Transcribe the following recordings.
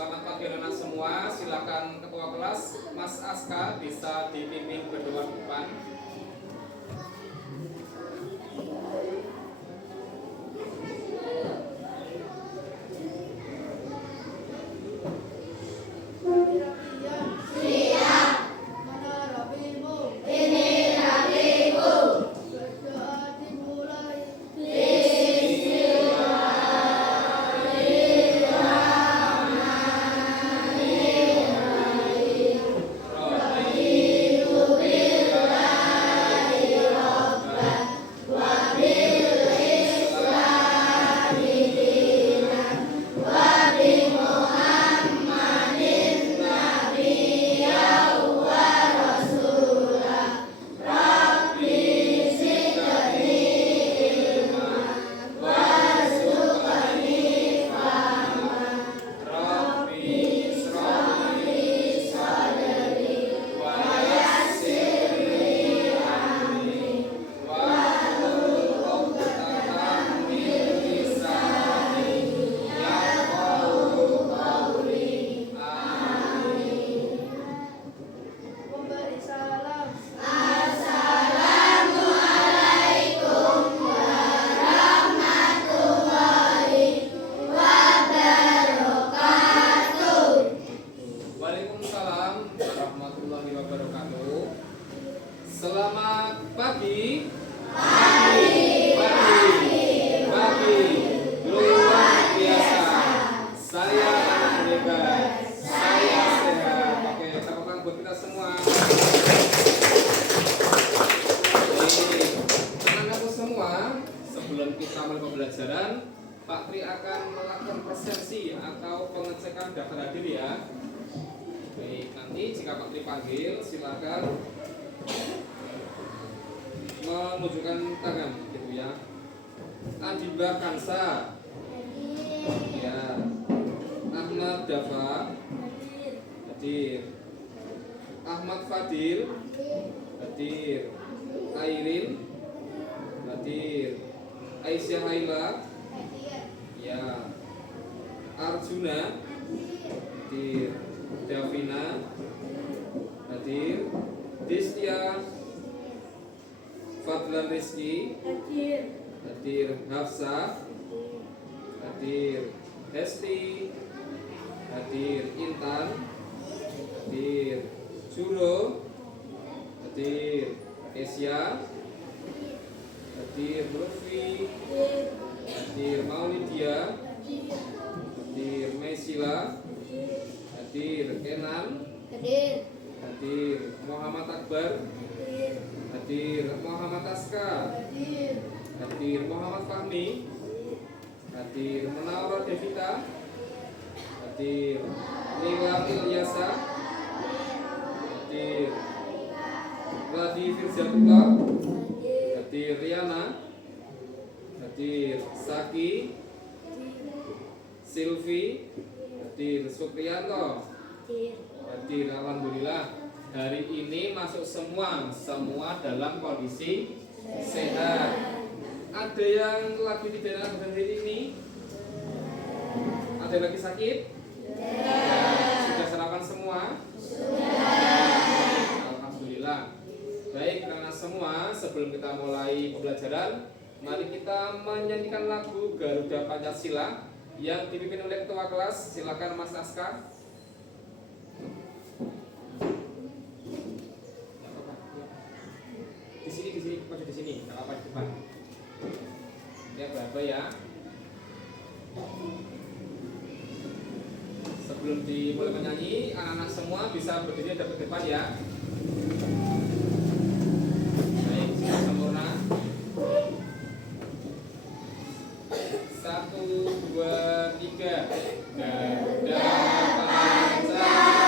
Selamat pagi anak semua. Silakan ketua kelas Mas Aska bisa dipimpin berdoa depan. Selamat pagi. Pagi. Luar biasa. Saya anak hebat. Saya sehat. Oke, tepuk tangan buat kita semua. Anak-anakku semua, sebelum kita mulai pembelajaran, Pak Tri akan melakukan presensi atau pengecekan daftar hadir ya. Baik, nanti jika Pak Tri panggil, silakan menunjukkan tangan gitu ya. Adibah Kansa, ya. Ahmad Dafa, hadir. Ahmad Fadil, hadir. Airin, hadir. Aisyah Haila, ya. Arjuna, hadir. Davina, hadir. Distia Fadlan Rizky, hadir. Hafsah, hadir. Hesti, hadir. Intan, hadir. Juro, hadir. Esya, hadir. Lutfi, hadir. Maulidia, hadir. Mesila, hadir. Kenan, hadir. Muhammad Akbar, hadir. Muhammad Aska, hadir. Muhammad Fahmi, hadir. Munawar Devita, hadir. Nila Ilyasa, hadir. Radi Firzatullah, hadir. Riana, hadir. Saki, Silvi, hadir. Supriyanto, hadir. Alhamdulillah, hari ini masuk semua dalam kondisi sehat. Ada yang lagi tidak enak badan hari ini? Ada yang lagi sakit? Sudah sarapan semua? Alhamdulillah. Baik, karena semua, sebelum kita mulai pembelajaran, mari kita menyanyikan lagu Garuda Pancasila yang dipimpin oleh ketua kelas. Silakan Mas Aska. Di sini, nggak apa-apa di depan. Ya, berapa ya? Sebelum dimulai menyanyi, anak-anak semua bisa berdiri di depan ya. Baik, sudah sempurna. 1, 2, 3. Garuda Pancasila.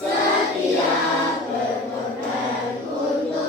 Setia berkorban untuk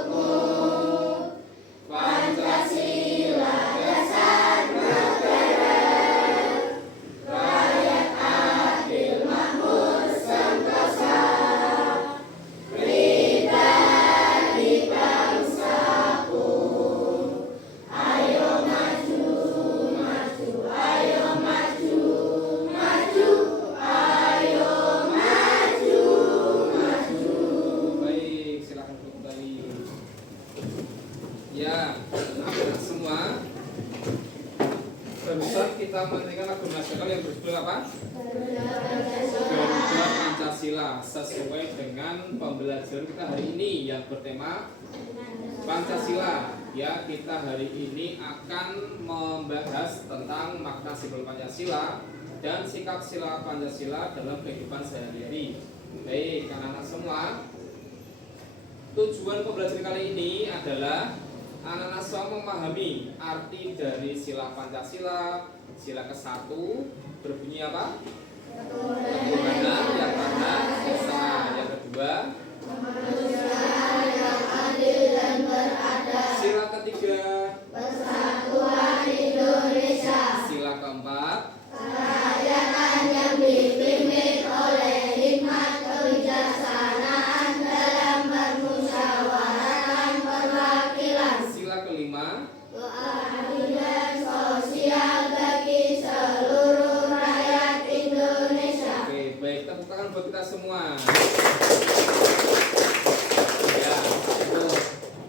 dengan pembelajaran kita hari ini yang bertema Pancasila. Ya, kita hari ini akan membahas tentang makna simbol Pancasila dan sikap sila Pancasila dalam kehidupan sehari-hari. Baik, anak-anak semua, tujuan pembelajaran kali ini adalah anak-anak semua memahami arti dari sila Pancasila. Sila ke-1 berbunyi apa? Ketuhanan yang maha esa. Yang kedua, kemanusiaan yang adil dan beradab. Sila ketiga, persatuan Indonesia. Sila keempat, kerakyatan yang dipimpin oleh hikmat kebijaksanaan dalam permusyawaratan perwakilan. Sila kelima, keadilan sosial bagi seluruh rakyat Indonesia. Oke, baik, tepuk tangan buat kita semua. Ya, itu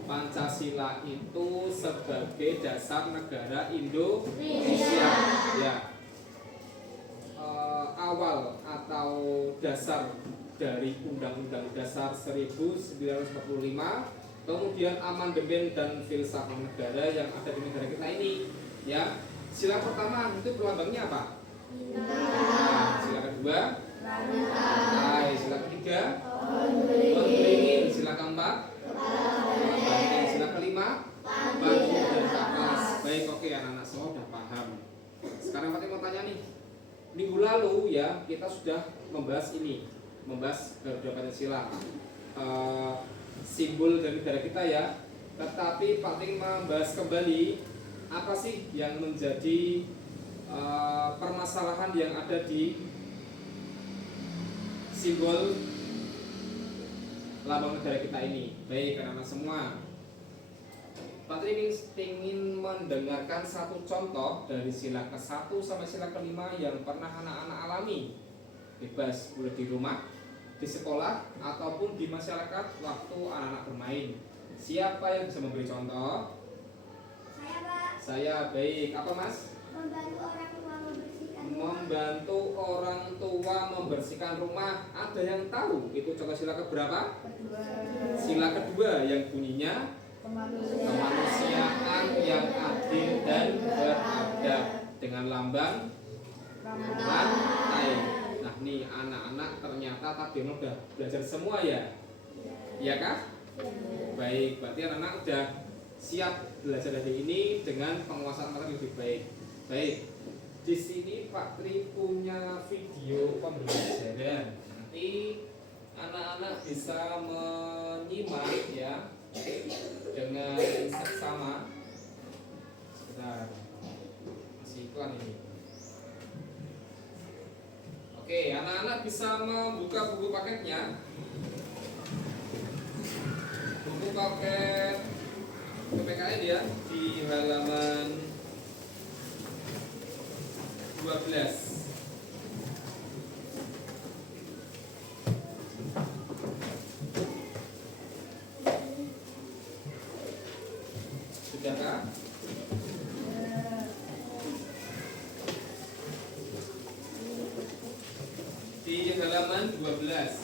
Pancasila itu sebagai dasar negara Indonesia. Ya, awal atau dasar dari Undang-Undang Dasar 1945, kemudian amandemen dan filsafat negara yang ada di negara kita ini. Ya, sila pertama itu perlambangnya apa? Sila kedua, sila ketiga, beringin. Sila keempat, sila kelima, baju dan kapas. Baik, oke, anak-anak semua sudah paham. Sekarang Fatih mau tanya nih. Minggu lalu ya kita sudah membahas Garuda Pancasila, simbol dari negara kita ya. Tetapi Pak Ting membahas kembali apa sih yang menjadi permasalahan yang ada di simbol lambang negara kita ini. Baik, anak-anak semua, Pak Ting ingin mendengarkan satu contoh dari sila ke-1 sampai sila ke-5 yang pernah anak-anak alami. Bebas, boleh di rumah, di sekolah, ataupun di masyarakat waktu anak-anak bermain. Siapa yang bisa memberi contoh? Saya, Pak. Saya. Baik, apa Mas? Membantu orang tua membersihkan rumah. Membantu orang tua membersihkan rumah. Ada yang tahu itu contoh sila keberapa? Sila kedua yang bunyinya kemanusiaan yang adil dan beradab dengan lambang rantai. Nah, nih anak-anak ternyata tadi udah belajar semua ya? Iya kah? Baik, berarti anak-anak udah siap belajar hari ini dengan penguasaan materi lebih baik. Baik, di sini Pak Tri punya video pembelajaran. Nanti anak-anak bisa menyimak ya dengan seksama. Sebentar, masih iklan ini. Oke, anak-anak bisa membuka buku paketnya. Buku paket PPKN ya, di halaman 12. Sudahkah? Di halaman 12.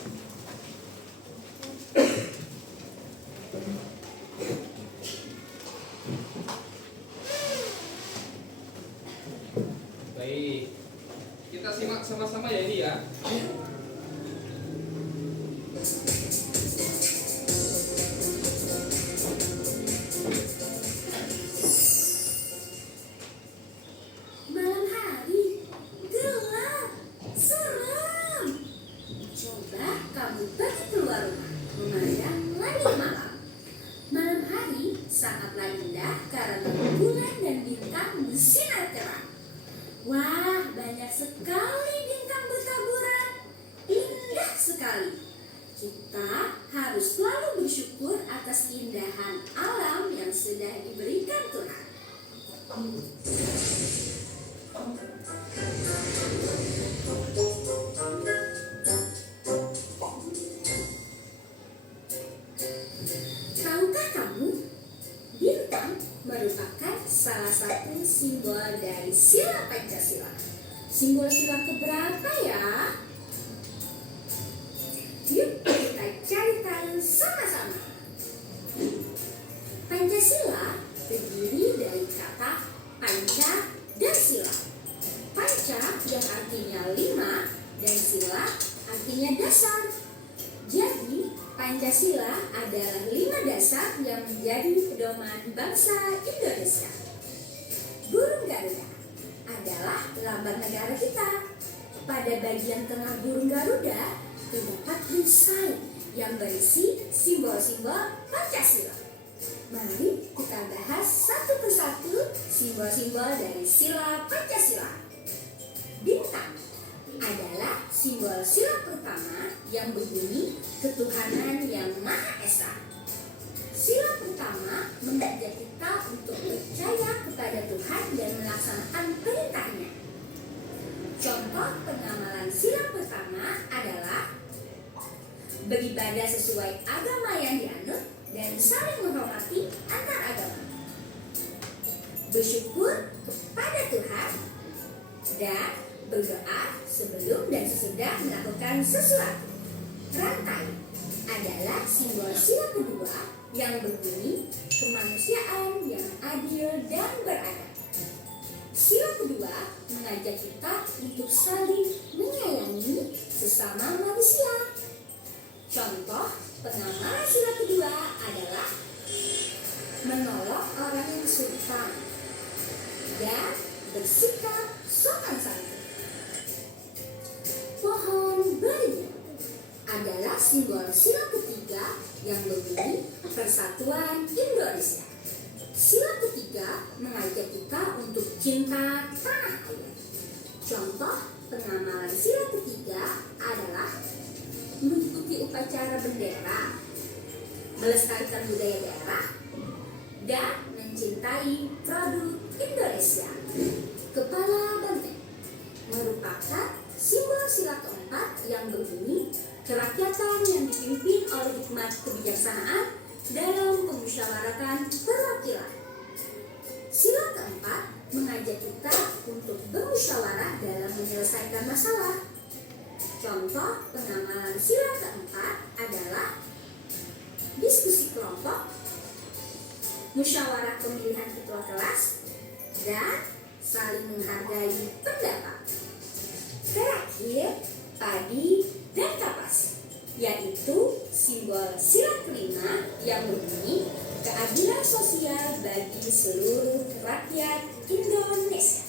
Baik, kita simak sama-sama ya ini ya. Malam hari gelap, seram. Coba kamu pergi keluar rumah, memandang langit malam. Malam hari sangatlah indah karena bulan dan bintang bersinar terang. Wah, banyak sekali bintang bertaburan. Indah sekali. Kita harus selalu bersyukur atas keindahan alam yang sudah diberikan Tuhan. Tahukah kamu, bintang merupakan salah satu simbol dari sila Pancasila. Simbol sila keberapa ya? Yuk kita artinya dasar. Jadi, Pancasila adalah 5 dasar yang menjadi pedoman bangsa Indonesia. Burung Garuda adalah lambang negara kita. Pada bagian tengah burung Garuda terdapat perisai yang berisi simbol-simbol Pancasila. Mari kita bahas satu persatu simbol-simbol dari sila Pancasila. Bintang adalah simbol sila pertama yang berbunyi ketuhanan yang Maha Esa. Sila pertama mengajak kita untuk percaya kepada Tuhan dan melaksanakan perintahnya. Contoh pengamalan sila pertama adalah beribadah sesuai agama yang dianut dan saling menghormati antar agama, bersyukur kepada Tuhan, dan berdoa sebelum dan sesudah melakukan sesuatu. Rantai adalah simbol sila kedua yang berbunyi kemanusiaan yang adil dan beradab. Sila kedua mengajak kita untuk saling menyayangi sesama manusia. Contoh pengamalan sila kedua adalah menolong orang yang kesulitan dan bersikap sopan santun. Pohon beringin adalah simbol sila ketiga yang berbunyi Persatuan Indonesia. Sila ketiga mengajak kita untuk cinta tanah air. Contoh pengamalan sila ketiga adalah mengikuti upacara bendera, melestarikan budaya daerah, dan mencintai produk Indonesia. Kepala banteng merupakan simbol sila keempat yang berbunyi kerakyatan yang dipimpin oleh hikmat kebijaksanaan dalam pemusyawaratan perwakilan. Sila keempat mengajak kita untuk bermusyawarah dalam menyelesaikan masalah. Contoh pengamalan sila keempat adalah diskusi kelompok, musyawarah pemilihan ketua kelas, dan saling menghargai pendapat. Terakhir, padi dan kapas, yaitu simbol sila kelima yang berbunyi keadilan sosial bagi seluruh rakyat Indonesia.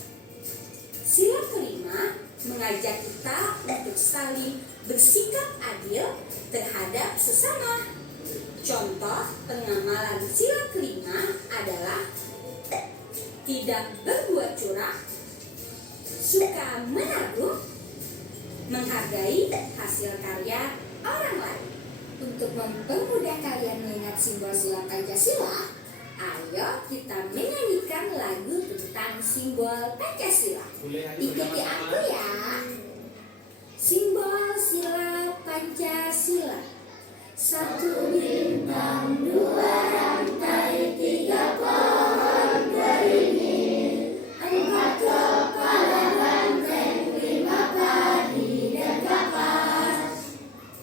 Sila kelima mengajak kita untuk saling bersikap adil terhadap sesama. Contoh pengamalan sila kelima adalah tidak berbuat curang, suka menabung, menghargai hasil karya orang lain. Untuk mempermudah kalian mengingat simbol sila Pancasila, ayo kita menyanyikan lagu tentang simbol Pancasila. Ikuti aku ya. Simbol sila Pancasila: 1 bintang, 2 rantai, 3 pohon beringin, 4 kepala banteng, 5 padi dan kapas.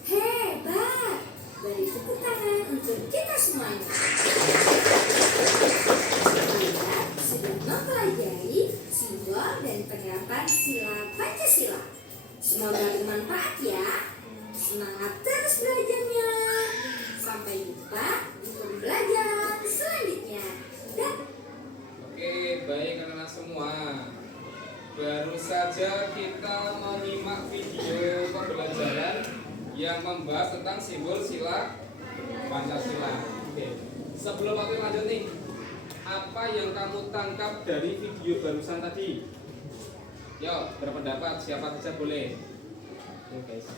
Hebat! Beri tepuk tangan untuk kita semuanya. Anda sudah mempelajari simbol dan penerapan sila Pancasila. Semoga bermanfaat ya. Semangat terus belajarnya. Sampai jumpa di pembelajaran selanjutnya. Dan Oke, baik anak-anak semua. Baru saja kita menyimak video pembelajaran yang membahas tentang simbol sila Pancasila. Oke. Sebelum aku lanjut nih, apa yang kamu tangkap dari video barusan tadi? Yo, berpendapat, siapa saja boleh. Oke, guys.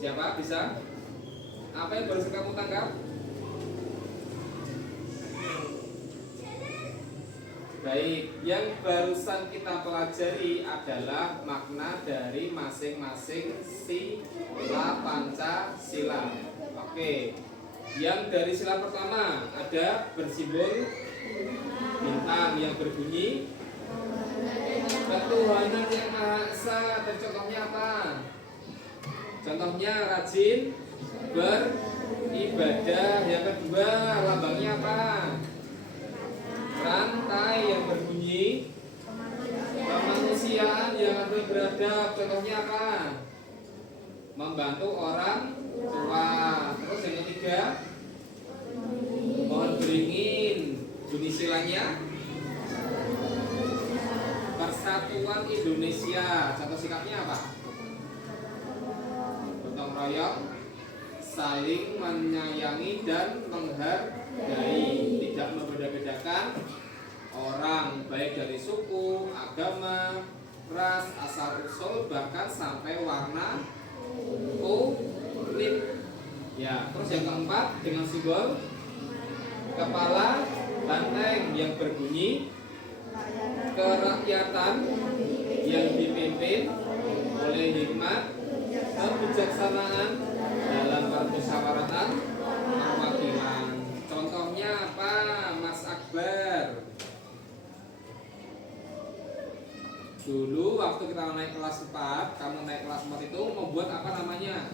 Siapa bisa? Apa yang barusan kamu tangkap? Baik, yang barusan kita pelajari adalah makna dari masing-masing sila Pancasila. Oke, yang dari sila pertama ada bersimbol bintang yang berbunyi ketuhanan yang Maha Esa. Dan contohnya apa? Contohnya rajin beribadah. Yang kedua, lambangnya apa? Rantai yang berbunyi kemanusiaan yang adil beradab. Contohnya apa? membantu orang tua. Terus yang ketiga, pohon beringin. Bunyi silanya Persatuan Indonesia. Contoh sikapnya apa? Gotong royong, saling menyayangi dan menghargai, tidak membeda-bedakan orang, baik dari suku, agama, ras, asal usul, bahkan sampai warna kulit. Ya, terus yang keempat dengan simbol kepala banteng yang berbunyi kerakyatan yang dipimpin oleh hikmat kebijaksanaan dalam permusyawaratan perwakilan. Contohnya apa, Mas Akbar? Dulu waktu kita naik kelas 4, kamu naik kelas 4 itu membuat apa namanya?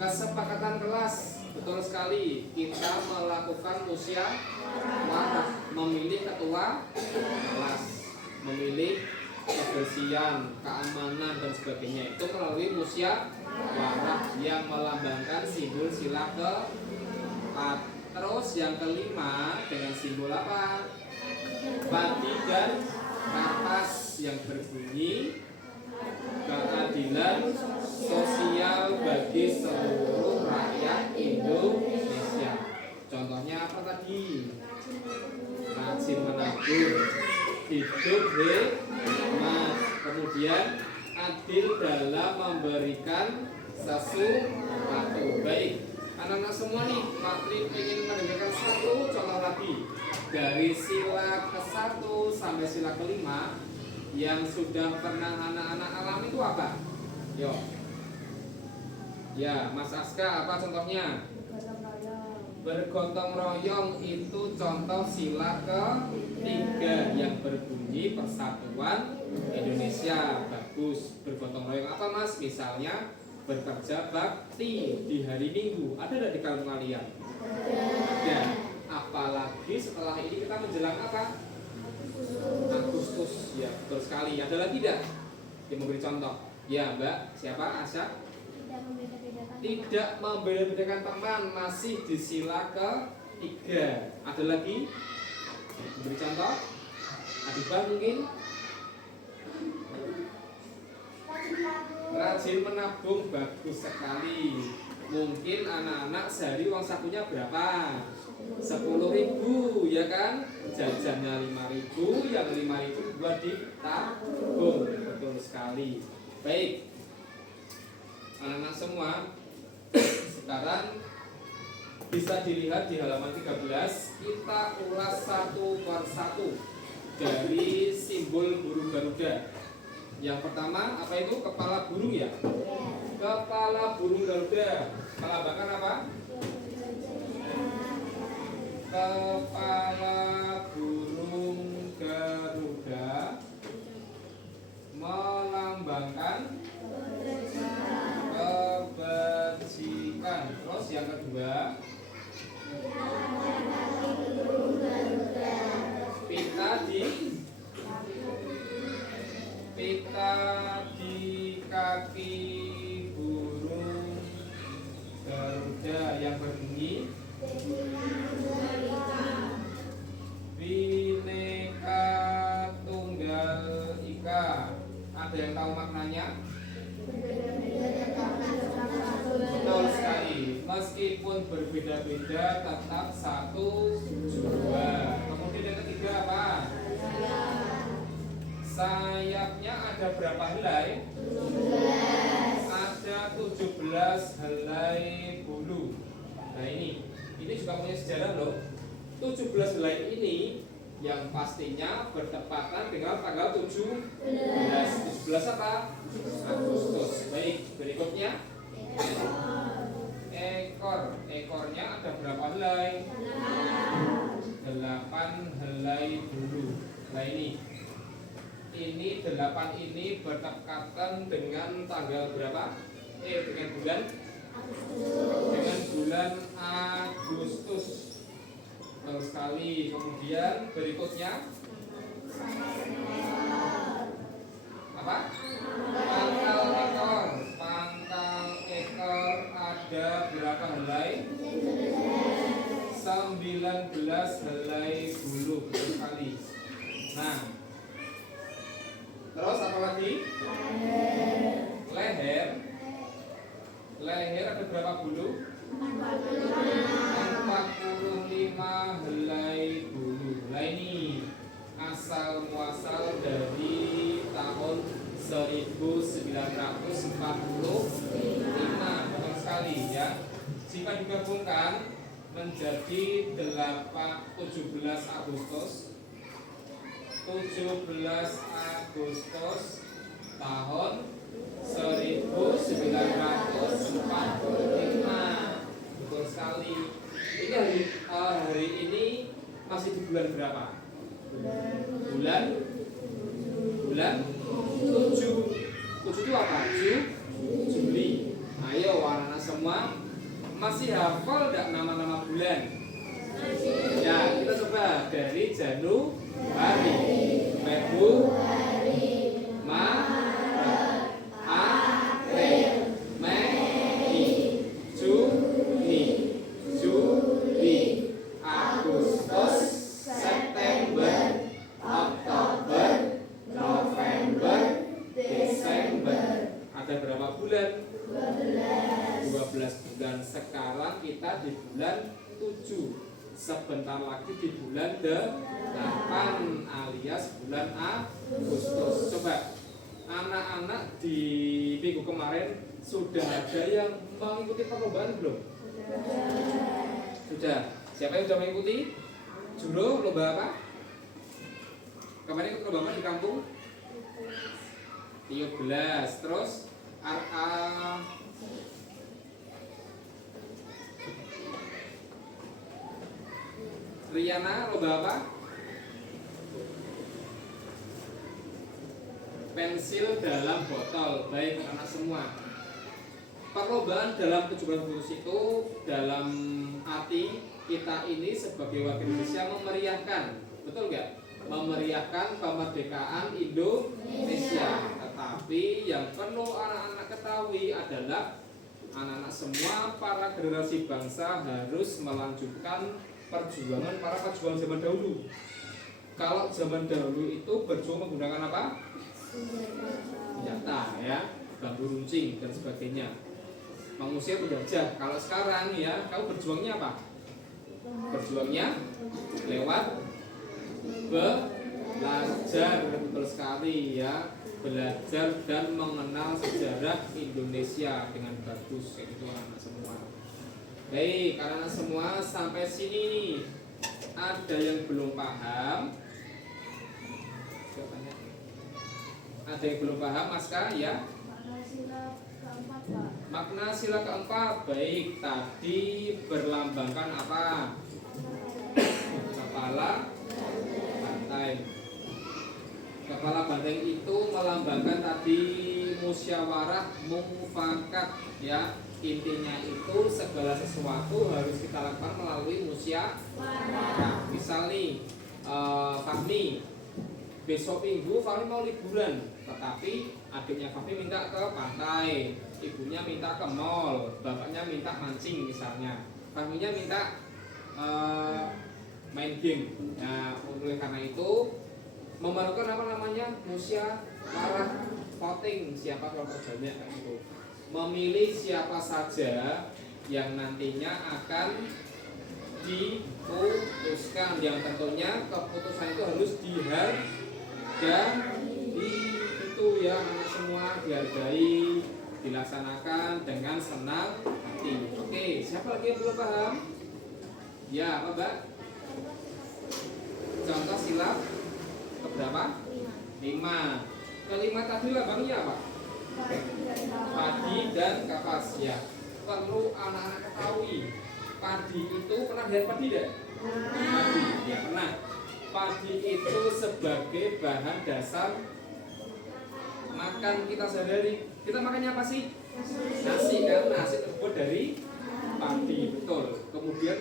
Kesepakatan kelas. Betul sekali, kita melakukan musyawarah, memilih ketua kelas, memilih kebersihan, keamanan dan sebagainya. Itu melalui musyawarah yang melambangkan simbol sila ke-4. Terus yang kelima dengan simbol apa? Padi dan kapas yang berbunyi keadilan sosial bagi seluruh rakyat Indonesia. Contohnya apa tadi? Rajin menabung, hidup hemat, kemudian adil dalam memberikan sesuatu. Baik, anak-anak semua nih, materi ingin mendengarkan satu contoh lagi dari sila ke-1 sampai sila ke-5 yang sudah pernah anak-anak alami itu apa? Yuk. Ya, Mas Aska, apa contohnya? Bergotong royong itu contoh sila ke-3 yang berbunyi Persatuan Indonesia. Bagus. Bergotong royong apa, Mas? Misalnya bekerja bakti di hari Minggu. Ada tidak di kampung kalian? Ada. Apalagi setelah ini kita menjelang apa? Agustus. Ya, betul sekali. Ada lagi tidak yang memberi contoh? Ya, Mbak. Siapa? Asya? Tidak membeda-bedakan teman. Masih di sila ke-3. Ada lagi? Beri contoh. Adibah mungkin? Rajin menabung. Bagus sekali. Mungkin anak-anak sehari uang sakunya berapa? 10.000, ya kan? Jajannya 5.000, yang 5.000 buat ditabung. Betul sekali. Baik, anak-anak semua, sekarang bisa dilihat di halaman 13. Kita ulas satu persatu dari simbol burung Garuda. Yang pertama apa itu? Kepala burung ya? Kepala burung Garuda. Melambangkan apa? Kepala burung Garuda melambangkan kebajikan. Terus yang kedua, pita di kaki burung Garuda yang berbunyi Bhinneka Tunggal Ika. Ada yang tahu maknanya? Betul sekali. Meskipun berbeda-beda tetap satu jua. Kemudian yang ketiga apa? Sayapnya ada berapa helai? 17. Ada 17 helai bulu. Nah ini juga punya sejarah loh. 17 helai ini yang pastinya bertepatan dengan tanggal 17. 17 apa? Agustus. Baik, berikutnya ekor. Ekornya ada berapa helai? 8 helai bulu. Nah ini 8 ini bertepatan dengan tanggal berapa? Dengan bulan? Dengan bulan Agustus. Betul sekali. Kemudian berikutnya apa? Pangkal ekor. berapa helai? 19 helai bulu. Betul sekali. Nah, terus apa lagi? Leher. Leher ada berapa bulu? 45 helai bulu. Nah ini asal muasal dari tahun 1945. Betul sekali ya. Jika digabungkan menjadi 17 Agustus tahun 1945. Betul sekali. Ini hari ini masih di bulan berapa? Bulan 7. 7 itu apa? Juli. Ayo anak-anak semua masih hafal enggak nama-nama bulan? Ya, kita coba dari Januari, Februari, Maret, April, Mei, Juni, Agustus, September, Oktober, November, Desember. Ada berapa bulan? 12 bulan. Sekarang kita di bulan 7. Sebentar lagi di bulan 8 alias bulan Agustus. Coba anak-anak di minggu kemarin sudah ada yang mengikuti perlombaan belum? Sudah. Siapa yang sudah mengikuti? Juro lomba apa? Kemarin ikut lomba di kampung? 13. Terus Riana lomba apa? Pensil dalam botol. Baik anak semua. Perlombaan dalam 17 Agustus itu dalam arti kita ini sebagai warga Indonesia memeriahkan, betul nggak? Memeriahkan kemerdekaan Indonesia. Tetapi yang perlu anak-anak ketahui adalah anak-anak semua para generasi bangsa harus melanjutkan perjuangan para pejuang zaman dahulu. Kalau zaman dahulu itu berjuang menggunakan apa? Senjata ya, bambu runcing dan sebagainya. Mengusir penjajah. Kalau sekarang ya, kamu berjuangnya apa? Berjuangnya lewat belajar, betul sekali ya. Belajar dan mengenal sejarah Indonesia dengan bagus. Itu anak semua. Baik, anak semua sampai sini nih. Ada yang belum paham? Ada yang belum paham, Maska ya? Makna sila keempat. Baik, tadi berlambangkan apa? Kepala banteng. Kepala banteng itu melambangkan tadi musyawarah mufakat ya. Intinya itu segala sesuatu harus kita lakukan melalui musyawarah. Misal nih, Fahmi besok minggu Fahmi mau liburan, tetapi adiknya Fahmi minta ke pantai, ibunya minta ke mall, bapaknya minta mancing misalnya, Fahminya minta main game. Nah, oleh karena itu memerlukan apa namanya musyawarah, voting siapa kelompok banyak itu, memilih siapa saja yang nantinya akan diputuskan, yang tentunya keputusan itu harus dihargai itu ya anak semua, dihargai, dilaksanakan dengan senang hati. Oke, siapa lagi yang belum paham? Ya, apa Mbak? Contoh silap keberapa? 5. Kelima tadi lambangnya apa? Padi dan kapas ya. Perlu anak-anak ketahui. Padi itu pernah lihat padi tidak? Padi, ya pernah. Padi itu sebagai bahan dasar makan kita sehari-hari. Kita makannya apa sih? Nasi kan, nasi terbuat dari padi, betul. Kemudian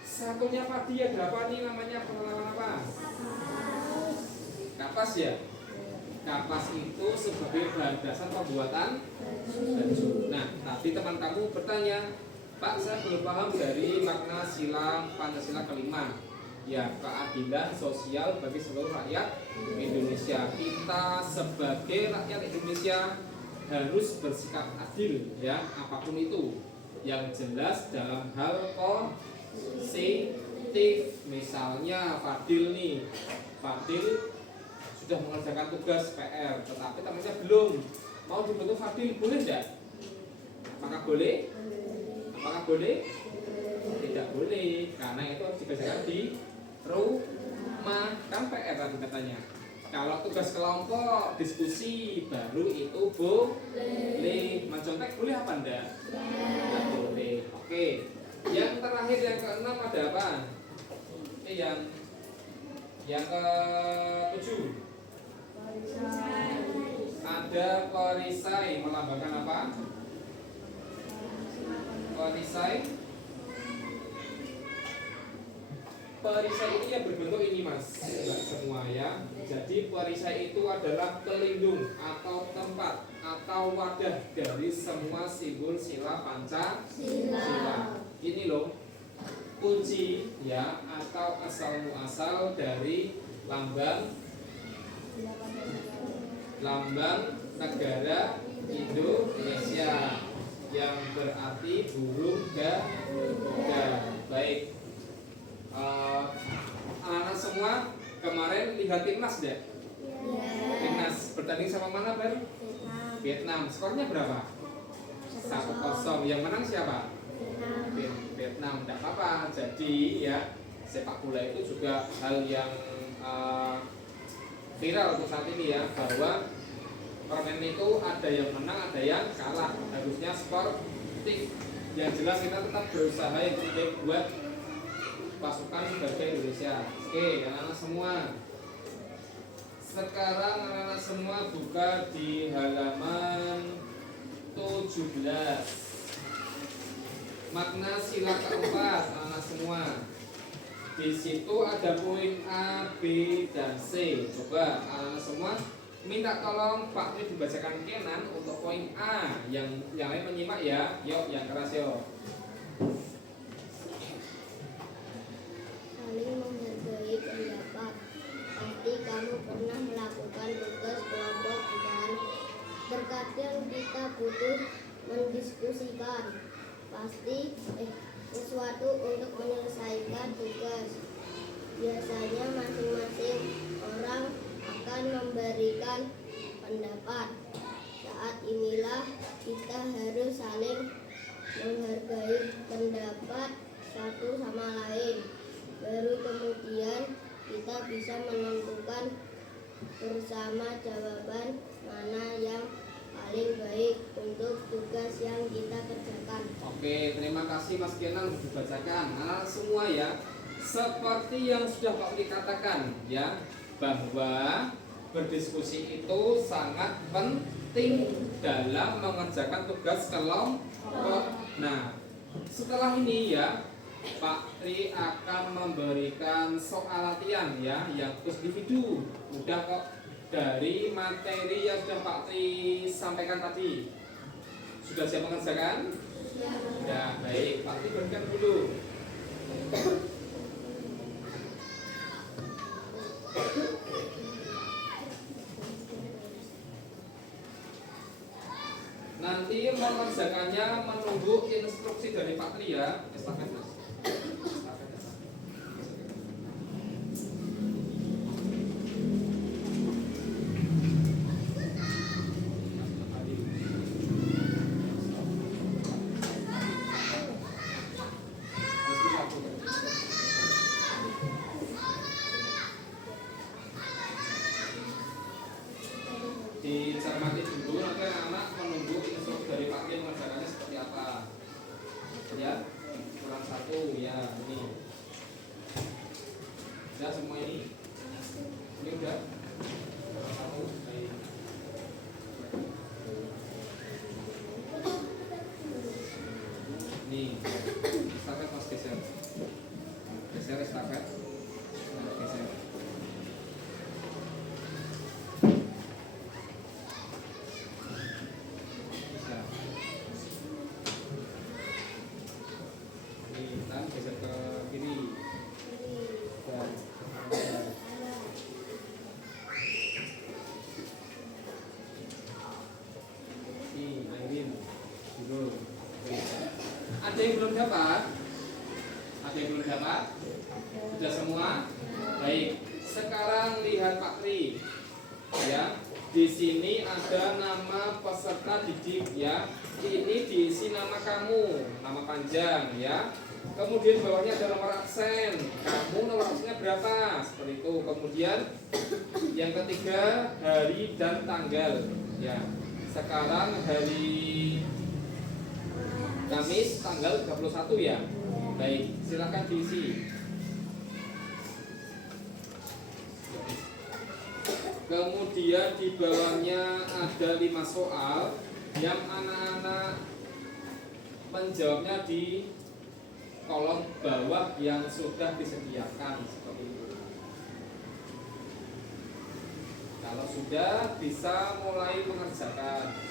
satunya padi ada apa nih namanya, pengalaman apa? Kapas ya. Kapas itu sebagai bahan dasar pembuatan baju. Nah, tadi teman kamu bertanya, Pak, saya belum paham dari makna sila Pancasila kelima. Ya, keadilan sosial bagi seluruh rakyat Indonesia. Kita sebagai rakyat Indonesia harus bersikap adil, ya, apapun itu. Yang jelas dalam hal positif. Misalnya Fadil nih, Fadil sudah mengerjakan tugas PR, tetapi temannya belum. Mau dibantu Fadil, boleh tidak? Apakah boleh? Apakah boleh? Tidak boleh, karena itu harus dikerjakan di rumah, kan PR katanya. Kalau tugas kelompok, diskusi, baru itu boleh. Mencontek boleh apa enggak? Tidak boleh. Oke. Yang terakhir, yang keenam ada apa? Yang ketujuh ada perisai, melambangkan apa? Perisai ini yang berbentuk ini, Mas, enggak semua ya. Jadi perisai itu adalah pelindung atau tempat atau wadah dari semua simbol sila Pancasila. Ini loh kunci ya, atau asal muasal dari lambang negara Indonesia, yang berarti burung garuda. Baik, anak-anak semua kemarin lihat timnas deh. Timnas bertanding sama mana, Ber? Vietnam. Skornya berapa? 1-0. Yang menang siapa? Vietnam. Tidak apa-apa. Jadi ya, sepak bola itu juga hal yang viral untuk saat ini ya, bahwa permainan itu ada yang menang, ada yang kalah. Harusnya sportif. Yang jelas kita tetap berusaha yang terbaik buat pasukan sebagai Indonesia. Oke, anak-anak semua. Sekarang anak-anak semua buka di halaman 17. Makna sila keempat, anak-anak semua. Di situ ada poin A, B, dan C. Coba anak-anak semua minta tolong Pak Tri dibacakan Kenan untuk poin A. Yang lain menyimak ya. Yuk, yang keras yuk. Saling menghargai pendapat. Pasti kamu pernah melakukan tugas kelompok dan terkadang kita butuh mendiskusikan sesuatu untuk menyelesaikan tugas. Biasanya masing-masing orang akan memberikan pendapat. Saat inilah kita harus saling menghargai pendapat satu sama lain. Baru kemudian kita bisa menentukan bersama jawaban mana yang paling baik untuk tugas yang kita kerjakan. Oke, terima kasih Mas Kenan sudah dibacakan. Nah, semua ya, seperti yang sudah Pak Uli katakan ya, bahwa berdiskusi itu sangat penting dalam mengerjakan tugas kelompok. Nah, setelah ini ya, Pak Tri akan memberikan soal latihan ya, yang khusus individu. Mudah kok, dari materi yang sudah Pak Tri sampaikan tadi. Sudah siap mengerjakan? Ya, baik. Pak Tri berikan dulu. Nanti mengerjakannya menunggu instruksi dari Pak Tri ya. Estafet, Mas. Dicermati dulu, nanti anak-anak menunggu instruksi dari Pak Tri mengerjakannya seperti apa. Ya, kurang satu. Ada yang belum dapat? Ada yang belum dapat? Sudah semua? Baik. Sekarang lihat Pak Tri. Ya, di sini ada nama peserta didik ya. Ini diisi nama kamu, nama panjang ya. Kemudian bawahnya ada nomor absen. Kamu nomor absennya berapa? Seperti itu. Kemudian yang ketiga hari dan tanggal ya. Sekarang hari Kamis tanggal 31 ya. Baik, silakan diisi. Kemudian di bawahnya ada 5 soal yang anak-anak menjawabnya di kolom bawah yang sudah disediakan seperti itu. Kalau sudah bisa mulai mengerjakan.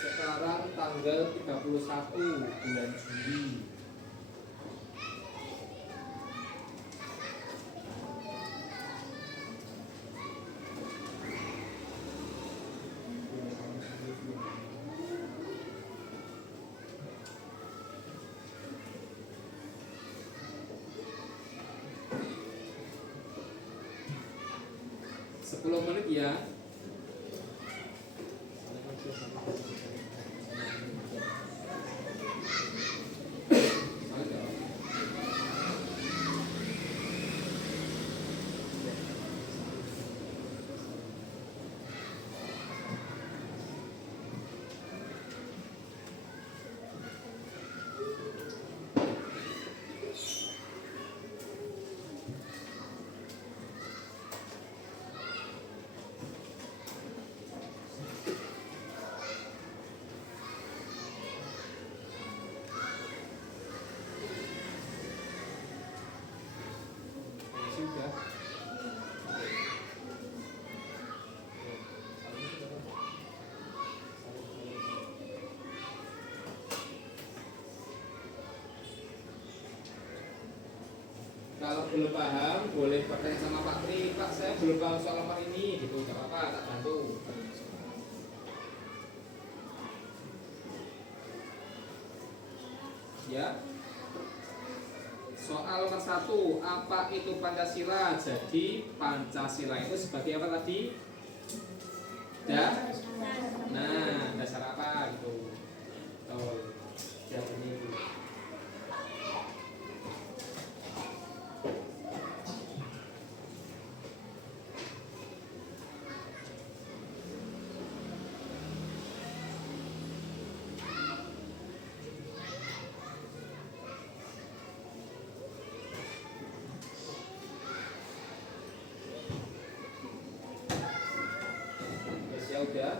Sekarang tanggal 31 bulan Juli. Sepuluh menit ya. Sudah. Kalau belum paham boleh bertanya sama Pak Tri. Pak, saya belum paham soal nomor ini gitu. Gak apa-apa, tak bantu. Ya. Soal nomor 1, apa itu Pancasila? Jadi Pancasila itu sebagai apa tadi? Nah, dasar apa gitu? Oh, jawabannya itu. Ya udah.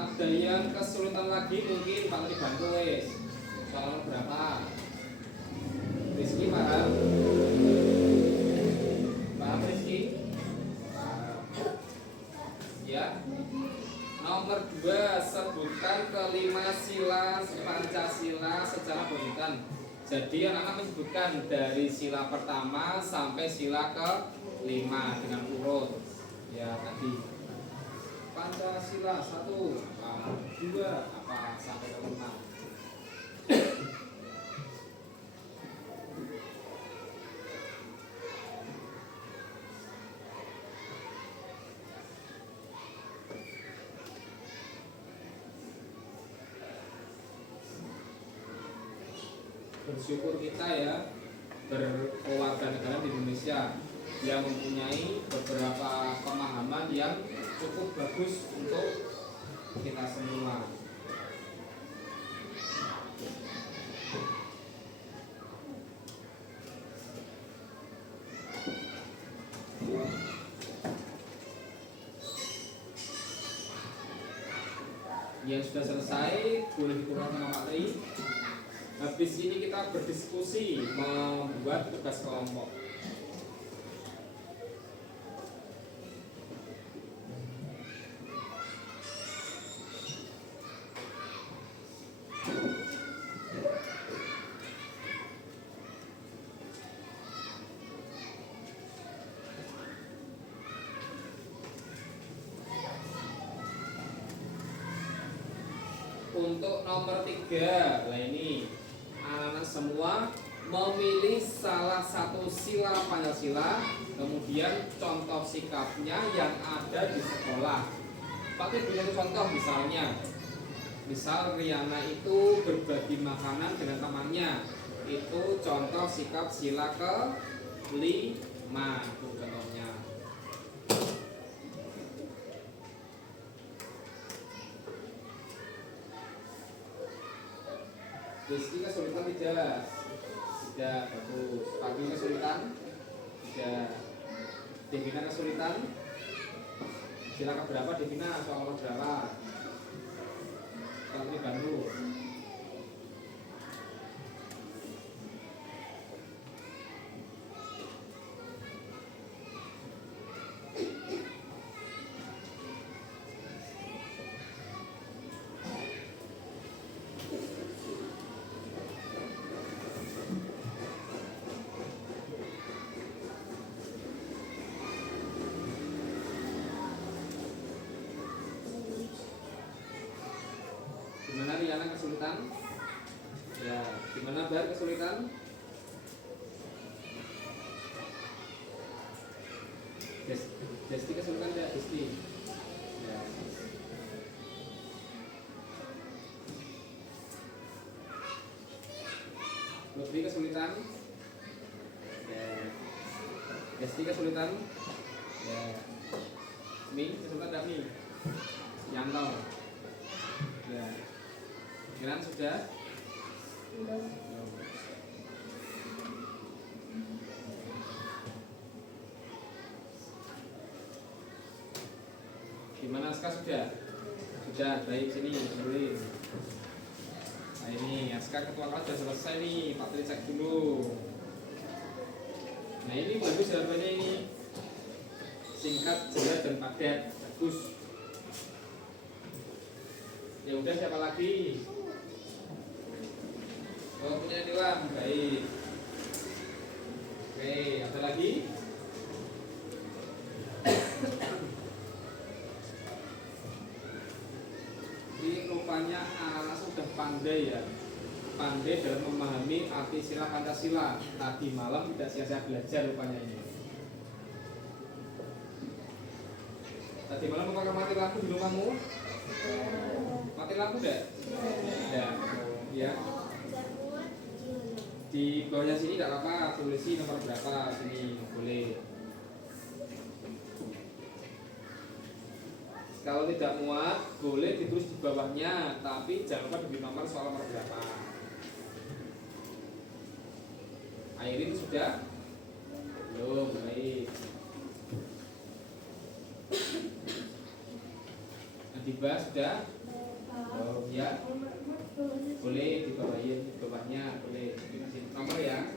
Ada yang kesulitan lagi mungkin Pak Tri bantu wes. Soal nomor berapa? Rizky paham? Paham Rizky? Ya. Nomor 2, sebutkan kelima sila Pancasila secara berurutan. Jadi anak-anak menyebutkan dari sila pertama sampai sila ke-5 dengan urut. Ya tadi Pancasila 1, 2, apa sampai ke-5. Bersyukur kita ya berkeluarga negara di Indonesia yang mempunyai beberapa pemahaman yang cukup bagus untuk kita semua. Yang sudah selesai boleh dikurang sama Pak Tri. Habis ini kita berdiskusi membuat tugas kelompok. Untuk nomor 3, nah ini anak-anak semua memilih salah satu sila Pancasila, kemudian contoh sikapnya yang ada di sekolah. Pakai punya contoh misalnya, misal Riana itu berbagi makanan dengan temannya, itu contoh sikap sila ke-5, itu contohnya. Rizky kesulitan tidak? Tidak, bagus. Pagi kesulitan? Tidak. Devina kesulitan? Silakan berapa Devina? Soal nomor berapa? Santri Bandung. Gimana Riana kesulitan? Ya, gimana Bar kesulitan? Desti kesulitan tidak Desti? Ya. Lutfi kesulitan? Ya. Desti kesulitan? Ya. Mi kesulitan tidak Mi? Yanto? Ya. Kiran sudah? Belum. Gimana Aska sudah? Sudah, baik sini, boleh. Nah ini Aska ketua kelas sudah selesai nih, Pak Tri cek dulu. Nah ini bagus jawabannya ini. Singkat, jelas dan padat, bagus. Ya udah siapa lagi? Oh punya Dewa, baik. Oke, ada lagi? Ini rupanya anak-anak sudah pandai ya, pandai dalam memahami arti sila Pancasila. Tadi malam tidak sia-sia belajar rupanya ini. Tadi malam apakah mati lampu di rumahmu? Mati lampu enggak? Enggak. Ya. Di bawahnya sini enggak apa-apa, tulisi nomor berapa sini boleh. Kalau tidak muat, boleh ditulis di bawahnya, tapi jangan lupa diberi nomor soal nomor berapa. Airin sudah? Belum, baik. Nadiba sudah? Oh, ya. Boleh dibawain di bawahnya, boleh dikasih nomor ya.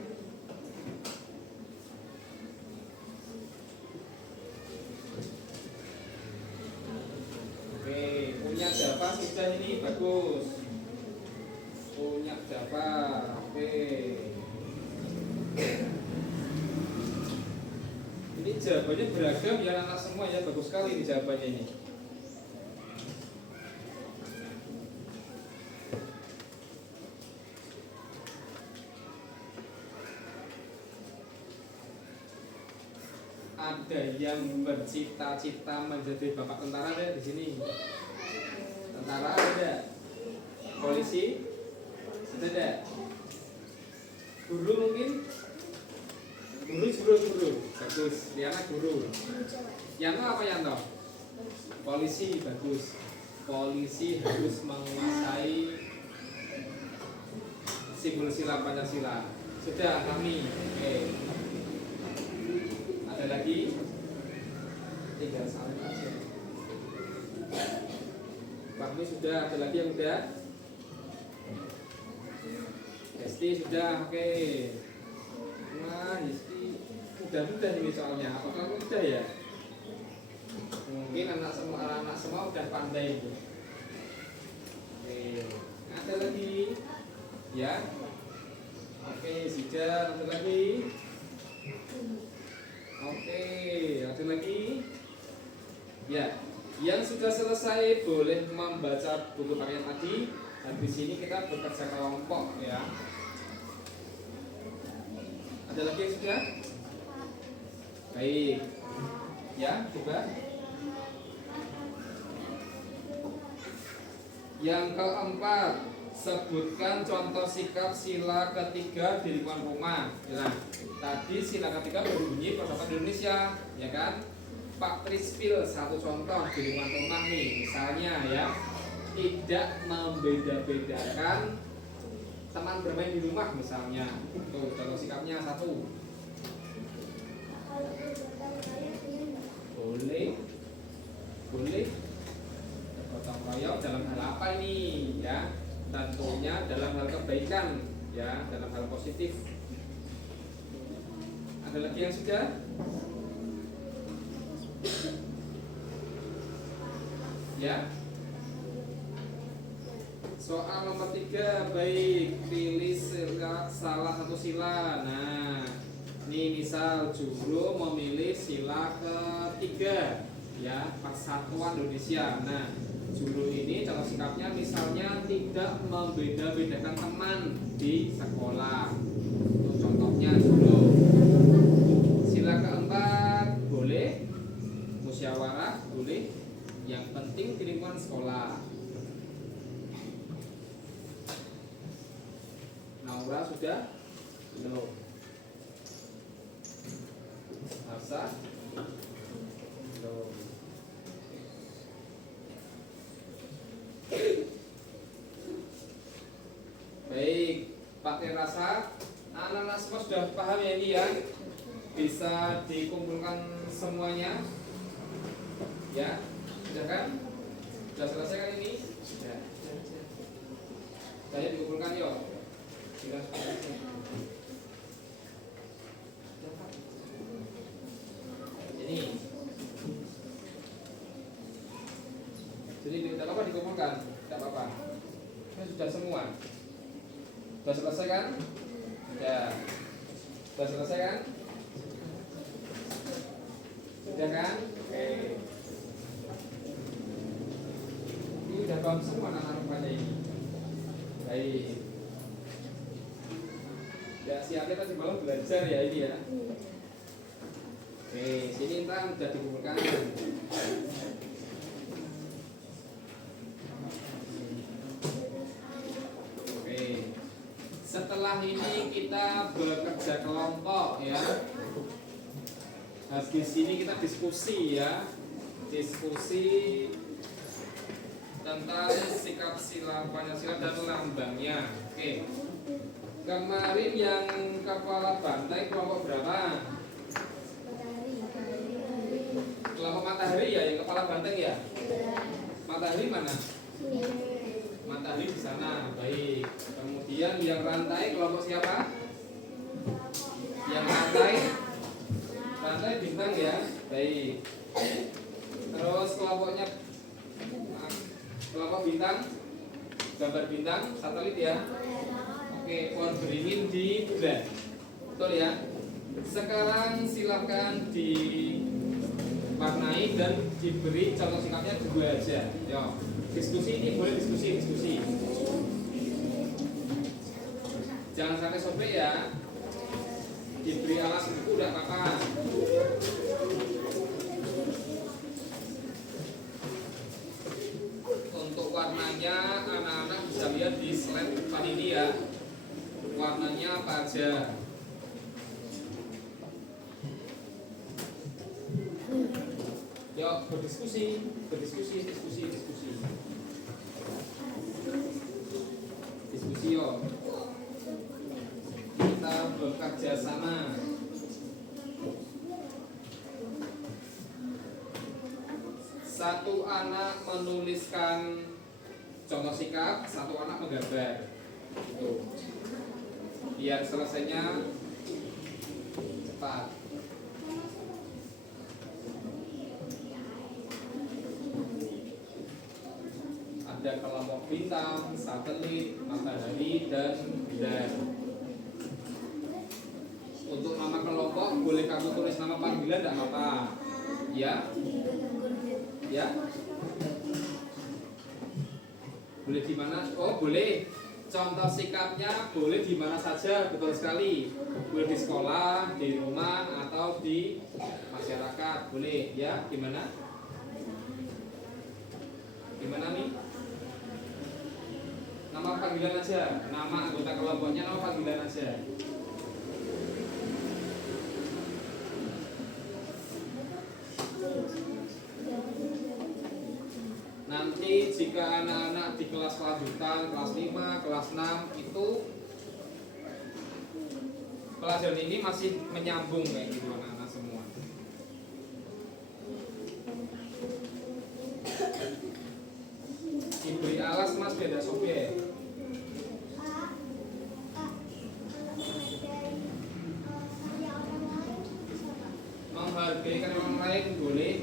Oke, punya Java sudah ini bagus. Punya Java, oke. Ini jawabannya beragam ya anak semua ya, bagus sekali ini jawabannya ini. Ada yang bercita-cita menjadi bapak tentara ada di sini. Tentara ada, polisi ada, guru mungkin, guru, bagus. Liana guru. Yanto apa Yanto? Polisi, bagus. Polisi harus menguasai simbol sila Pancasila. Sudah kami, oke. Ada lagi? Tinggal salin aja. Fahmi sudah, ada lagi yang udah? Hesti sudah, oke. Nah, Hesti mudah-mudah ini soalnya. Apakah mudah ya? Mungkin anak semua udah pandai itu. Oke, ada lagi? Ya. Oke, sudah, ada lagi? Oke, ada lagi? Ya, yang sudah selesai boleh membaca buku pakaian tadi. Habis ini kita bekerja kelompok ya. Ada lagi yang sudah? Baik. Ya, coba. Yang keempat, sebutkan contoh sikap sila ketiga di lingkungan rumah. Nah, tadi sila ketiga berbunyi peradaban Indonesia, ya kan? Pak Prispil satu contoh di lingkungan rumah nih, misalnya ya, tidak membeda-bedakan teman bermain di rumah misalnya. Tuh, contoh sikapnya satu. Boleh. Gotong royong dalam hal apa ini ya? Tentunya dalam hal kebaikan ya, dalam hal positif. Ada lagi yang sudah? Ya. Soal nomor 3, baik, pilih salah satu sila. Nah, ini misal Juro memilih sila ketiga ya, Persatuan Indonesia. Nah, Juro ini contoh sikapnya misalnya tidak membeda-bedakan teman di sekolah. Itu contohnya Juro. Sila keempat boleh, musyawarah boleh, yang penting di lingkungan sekolah. Naura sudah? Belum. Hafsah? Belum. Baik, pakai rasa anak-anak semua sudah paham ya ini ya? Bisa dikumpulkan semuanya? Ya, sudah kan? Sudah selesai kan ini? Sudah. Saya dikumpulkan yuk. Ini. Jadi tidak apa-apa dikumpulkan, tidak apa-apa. Ini sudah semua. Sudah selesai kan? Sudah. Sudah selesai kan? Sudah kan? Oke. Ini sudah paham semua anak-anak pada ini. Baik. Ya, siapnya tadi malam belajar ya ini ya. Oke, sini Intan sudah dikumpulkan. Oke. Setelah ini kita bekerja kelompok ya. Habis ini kita diskusi ya. Diskusi tentang sikap sila Pancasila dan lambangnya. Oke. Kemarin yang kepala bantai kelompok berapa? Kelompok matahari ya, yang kepala banteng ya? Matahari mana? Matahari di sana. Baik. Kemudian yang rantai kelompok siapa? Yang rantai bintang ya. Baik. Terus kelompoknya kelompok bintang, gambar bintang, satelit ya. Oke, pohon beringin di bulan. Betul ya. Sekarang silakan diwarnai dan diberi contoh singkatnya 2 aja. Yo, diskusi ini boleh diskusi. Jangan sampai sobek ya. Diberi alas buku udah apa-apa. Untuk warnanya anak-anak bisa lihat di slide depan ini ya. Warnanya apa aja? Yuk berdiskusi. Diskusi yuk. Kita bekerja sama. Satu anak menuliskan contoh sikap, satu anak menggambar. Tuh. Biar selesainya cepat. Ada kelompok bintang, satelit, matahari, dan bulan. Untuk nama kelompok boleh kamu tulis nama panggilan tidak apa-apa. Ya? Ya? Boleh di mana? Oh, boleh. Contoh sikapnya boleh di mana saja, betul sekali. Boleh di sekolah, di rumah, atau di masyarakat. Boleh, ya? Gimana? Gimana nih? Nama panggilan aja. Nama anggota kelompoknya nama panggilan aja. Nanti jika anak-anak di kelas lanjutan, kelas 5, kelas 6 itu pelajaran ini masih menyambung kayak gitu anak-anak semua. Diberi alas mas beda sobek. Menghargai orang lain boleh.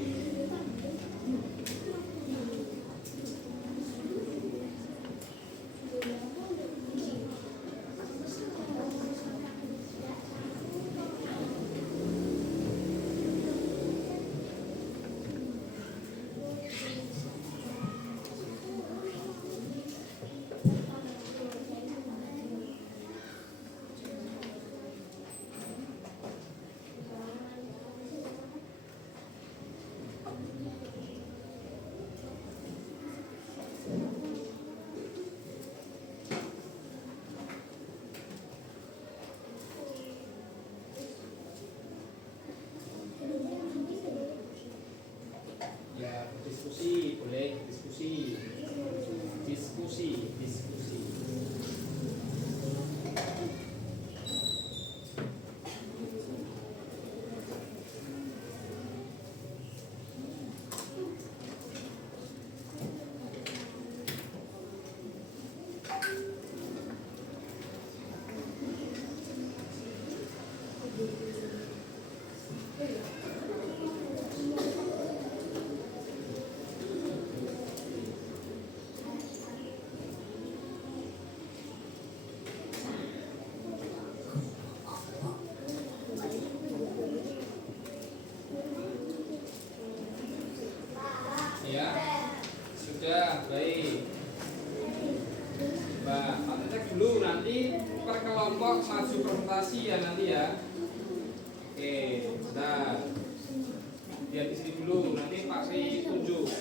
Diskusi, boleh diskusi. Ya, sudah baik. Mbak, Pak cek dulu nanti per kelompok maju presentasi ya nanti ya. Oke, bentar. Lihat di sini dulu, nanti Pak Sri tunjuk.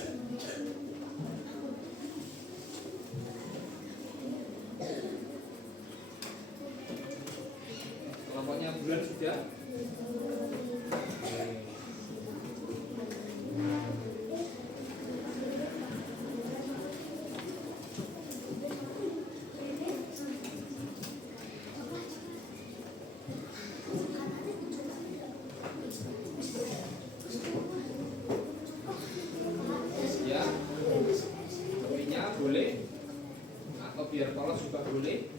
Kelompoknya bulan sudah. Boleh biar polos juga boleh.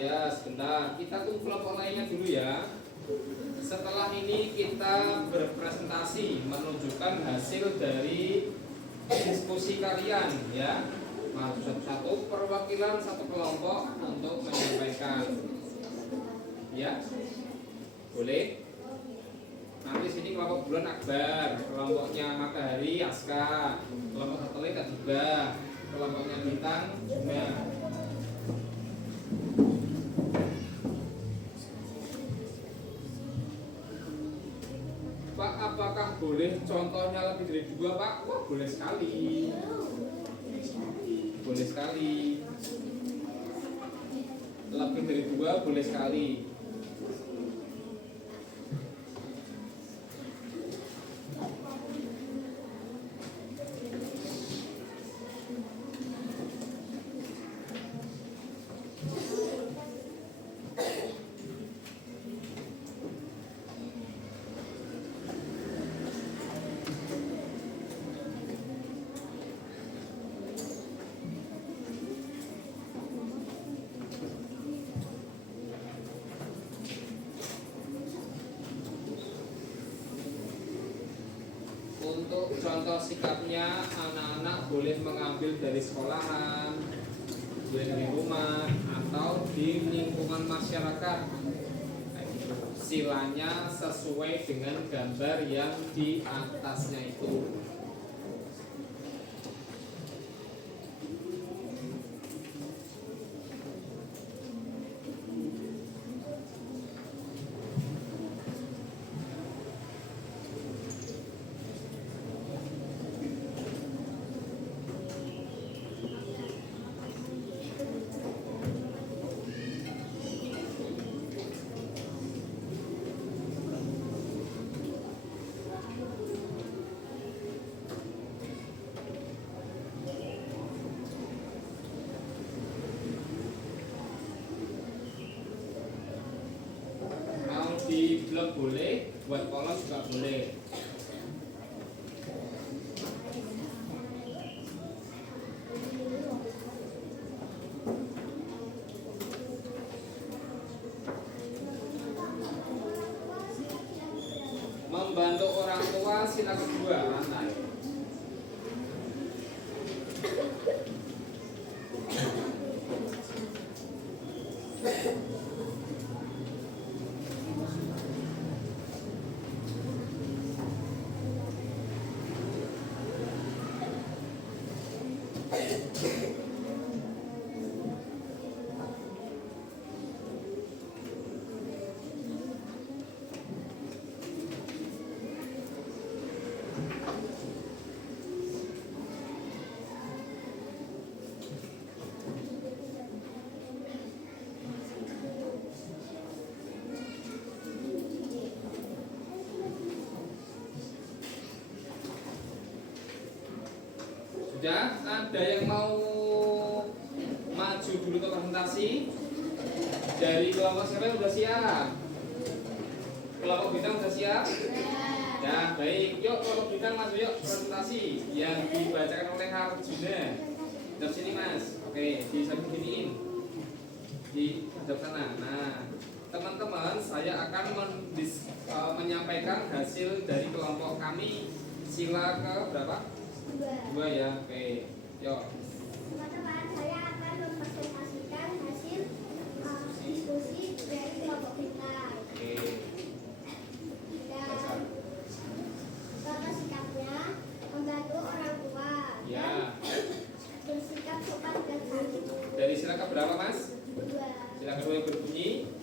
Ya, sebentar. Kita tunggu kelompok lainnya dulu ya. Setelah ini kita berpresentasi menunjukkan hasil dari diskusi kalian ya. Maju satu-satu perwakilan satu kelompok untuk menyampaikan. Ya. Boleh? Nanti sini kelompok bulan Akbar, kelompoknya Matahari Aska, kelompok satelit juga, kelompoknya bintang juga. Pak, apakah boleh contohnya lebih dari 2, Pak? Wah, boleh sekali. Boleh sekali. Lebih dari 2 boleh sekali. Untuk contoh sikapnya, anak-anak boleh mengambil dari sekolahan, boleh dari rumah, atau di lingkungan masyarakat. Silanya sesuai dengan gambar yang di atasnya itu. Di blog boleh, buat polos juga boleh. Membantu orang tua sila kedua, rantai. Sudah, ada yang mau maju dulu ke presentasi? Dari kelompok siapa yang sudah siap? Kelompok bintang sudah siap? Ya, baik. Yuk kelompok bintang maju yuk presentasi yang dibacakan oleh Arjuna. Di sini Mas. Oke, di samping giniin. Di hadap sana. Nah, teman-teman, saya akan menyampaikan hasil dari kelompok kami. Sila ke berapa? 2 ya, oke. Yuk. Teman-teman, saya akan mempresentasikan hasil diskusi dari kelompok bintang. Oke. Dan contoh sikapnya membantu orang tua. Ya. Bersikap sopan dan santun. Dari sila ke berapa, Mas? 2. Sila kedua yang berbunyi.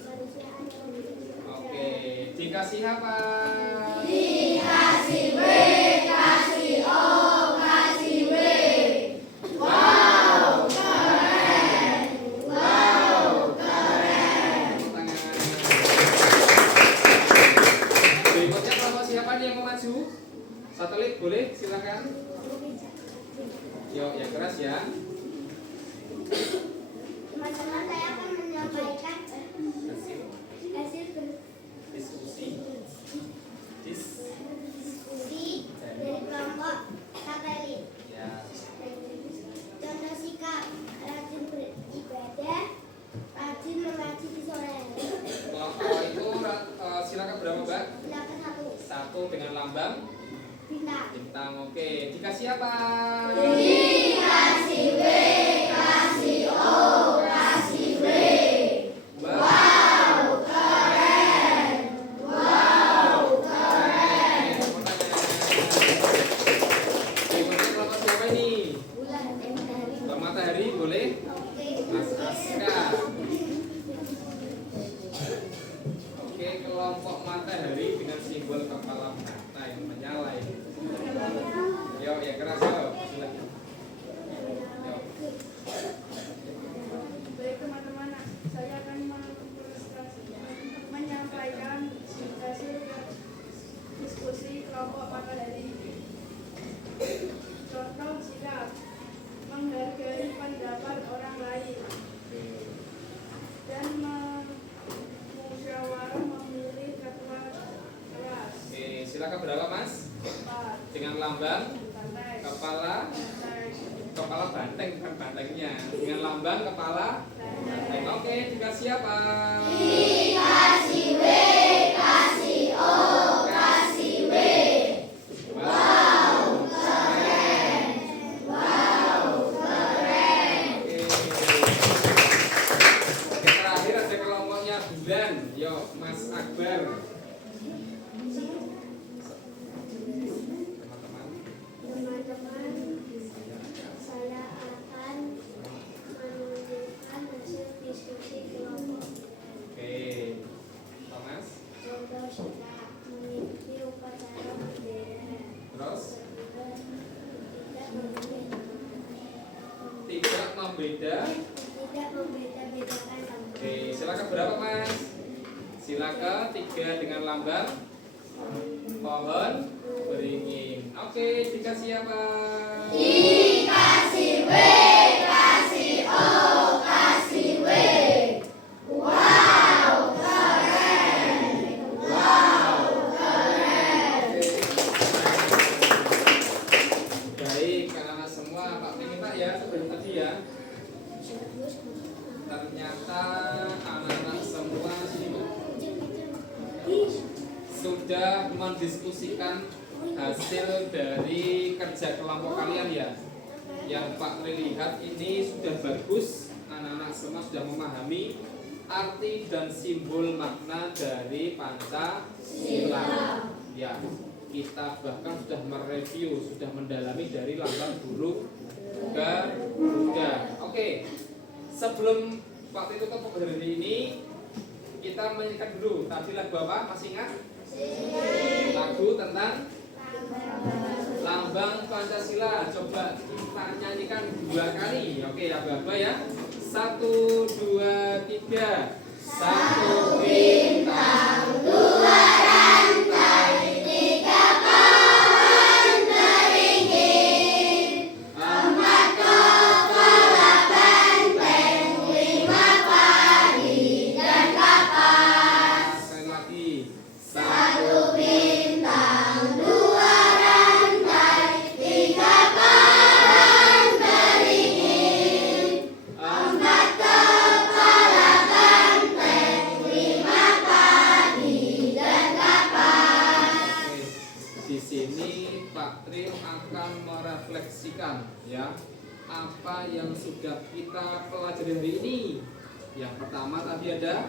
Kemanusiaan yang memiliki. Oke. Dikasih apa? Dikasih W, kasih O, maju. Satelit boleh, silakan. Yuk, yang keras ya. Teman-teman, saya akan menyampaikan Hasil hasil diskusi. diskusi dari kelompok satelit. Ya. Contoh sikap: rajin beribadah, rajin mengaji di sore. Kelompok itu silakan berapa, Mbak? Silakan satu. Satu dengan lambang Bintang. bintang. Oke, dikasih apa? Dikasih B, kasih O, kasih B. Wow, keren. wow, keren. Berikutnya kelompok siapa ini? Bulan matahari. Kelompok matahari boleh? Oke. Mas Aska. Oke, kelompok matahari dengan simbol kepala mata yang menyala ini. Yuk, ya keras yuk. Silakan. Yuk. Baik teman-teman, saya akan menyampaikan hasil diskusi kelompok matahari. Contoh sikap: menghargai pendapat orang lain dan musyawarah memilih ketua kelas. Oke, silakan berapa, Mas? 4. Dengan lambang Banteng. kepala banteng, bukan bantengnya. Dengan lambang kepala banteng. Oke, dikasih apa? Dikasih B, kasih O, kasih B. Wow, keren. Wow, keren. Oke, terakhir ada kelompoknya bulan. Yuk, Mas Akbar. Teman-teman. Teman-teman, saya akan menunjukkan hasil diskusi kelompok. Oke, Thomas. Contoh sikap: mengikuti upacara bendera. Terus Tidak membeda, tidak membeda. tidak membeda-bedakan lambang. Oke, silakan berapa, Mas? Silakan 3 dengan lambang pohon beringin. Oke, dikasih apa? Dikasih B, kasih O, kasih W. Wow, keren. Wow, keren. Baik, anak-anak semua, Pak minta ya sebelum tadi ya. Ternyata anak-anak semua sudah mendiskusikan hasil dari kerja kelompok kalian ya. Yang Pak Tri lihat ini sudah bagus, anak-anak semua sudah memahami arti dan simbol makna dari Pancasila. Ya, kita bahkan sudah mereview, sudah mendalami dari lambang burung Garuda. Oke, sebelum waktu itu ke hari ini kita menyanyikan dulu. Tadi lagu apa? Masih ingat? Lagu tentang lambang Pancasila. Coba kita nyanyikan 2 kali. Oke, apa-apa ya? 1, 2, 3. 1 bintang, 2 rantai, 3 pohon beringin, 4 kepala banteng, 5 padi dan kapas. Sekali lagi. 1 bintang, 2 rantai, 3 pohon beringin, 4 kepala banteng, 5 padi dan kapas. Di sini Pak Tri akan merefleksikan ya apa yang sudah kita pelajari hari ini. Yang pertama tadi ada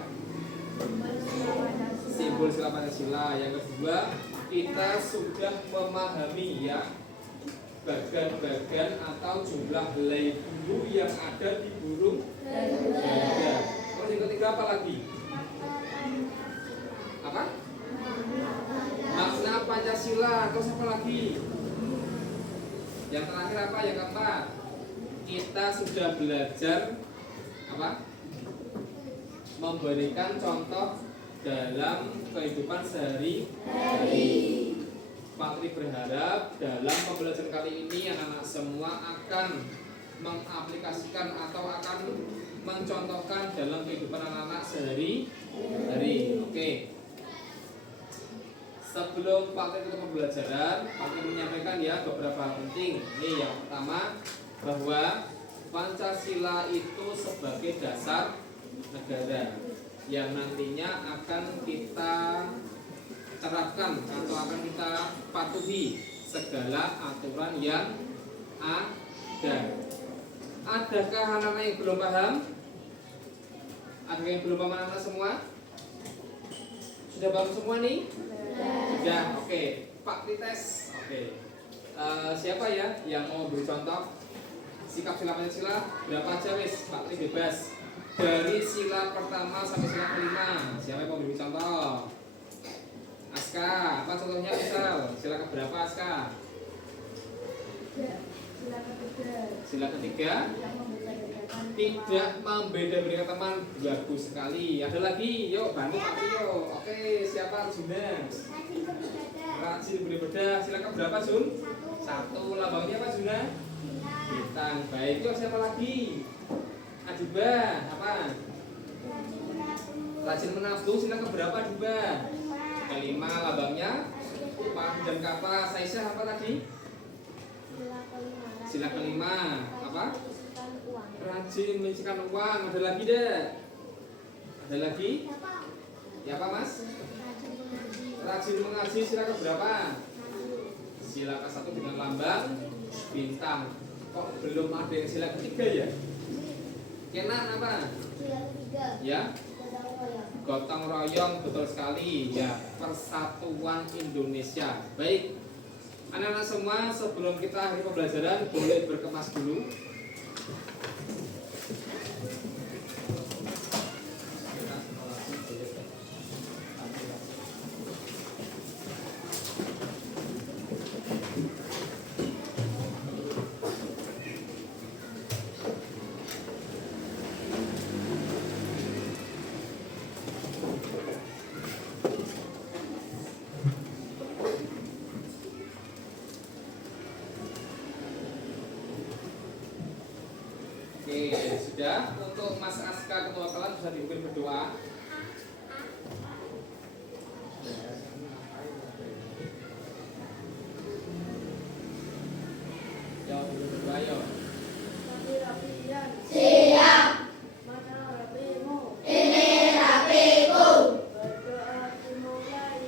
simbol sila Pancasila. Yang kedua, kita sudah memahami ya bagan-bagan atau jumlah helai bulu yang ada di burung Garuda. Terus yang ketiga apa lagi? Apa? Makna Pancasila. Terus apa lagi? Yang terakhir apa? Yang keempat, kita sudah belajar apa? Memberikan contoh dalam kehidupan sehari-hari. Pak Tri berharap dalam pembelajaran kali ini anak-anak semua akan mengaplikasikan atau akan mencontohkan dalam kehidupan anak-anak sehari-hari. Oke. Sebelum Pak Tri tutup pembelajaran, Pak Tri menyampaikan ya beberapa hal penting. Ini yang pertama, bahwa Pancasila itu sebagai dasar negara yang nantinya akan kita terapkan atau akan kita patuhi segala aturan yang ada. Adakah anak-anak yang belum paham? Ada yang belum paham anak-anak semua? Sudah paham semua nih? Sudah, oke. Pak Trites, oke. Siapa ya yang mau beri contoh? Sikap sila Pancasila berapa aja wis? Pak Tri bebas. Dari sila pertama sampai sila kelima. Siapa yang mau beri contoh? Aska, apa contohnya misal? Sila keberapa Aska? Sila ketiga. Sila ketiga. Tidak membeda-bedakan teman. Bagus sekali. Ada lagi, yuk bantu Pak Tio. Oke, siapa Juna? Rajin beribadah. Sila keberapa Jun? Satu. Lambangnya apa Juna? Bintang. Baik, yuk siapa lagi? Adiba, apa? Rajin menabung. Sila keberapa Adiba? Kelima. Lambangnya padu dan kapas. Aisyah apa tadi? Sila kelima. Apa? Rajin menyisihkan uang. Ada lagi deh? Ada lagi? Ya apa mas? Rajin mengaji. Sila keberapa? Sila ke-1 dengan lambang bintang. Kok belum ada yang sila ketiga ya? Kenan apa? Sila ketiga. Ya? Gotong royong, betul sekali ya, Persatuan Indonesia. Baik, anak-anak semua, sebelum kita akhiri pembelajaran boleh berkemas dulu. Oke, sudah. Untuk Mas Aska ketua kelas bisa dipimpin berdoa. Yo, berdoa yo. Rapi-rapian. Siap. Mana rapimu? Ini rapiku. Berdoa dimulai.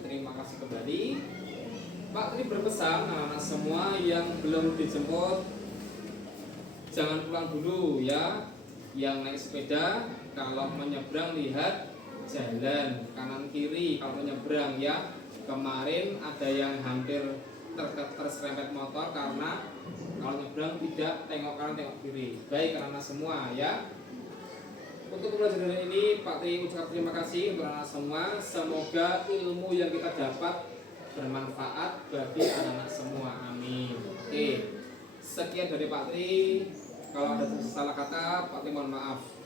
Terima kasih kembali. Pak Tri berpesan anak-anak semua yang belum dijemput jangan pulang dulu ya. Yang naik sepeda kalau menyeberang lihat jalan kanan kiri kalau menyeberang ya. Kemarin ada yang hampir terserempet motor karena kalau nyebrang tidak tengok kanan tengok kiri. Baik anak-anak semua ya. Untuk pembelajaran ini Pak Tri ucap terima kasih untuk anak semua. Semoga ilmu yang kita dapat bermanfaat bagi anak-anak semua. Amin. Oke. Sekian dari Pak Tri. Kalau ada salah kata, Pak Tim mohon maaf.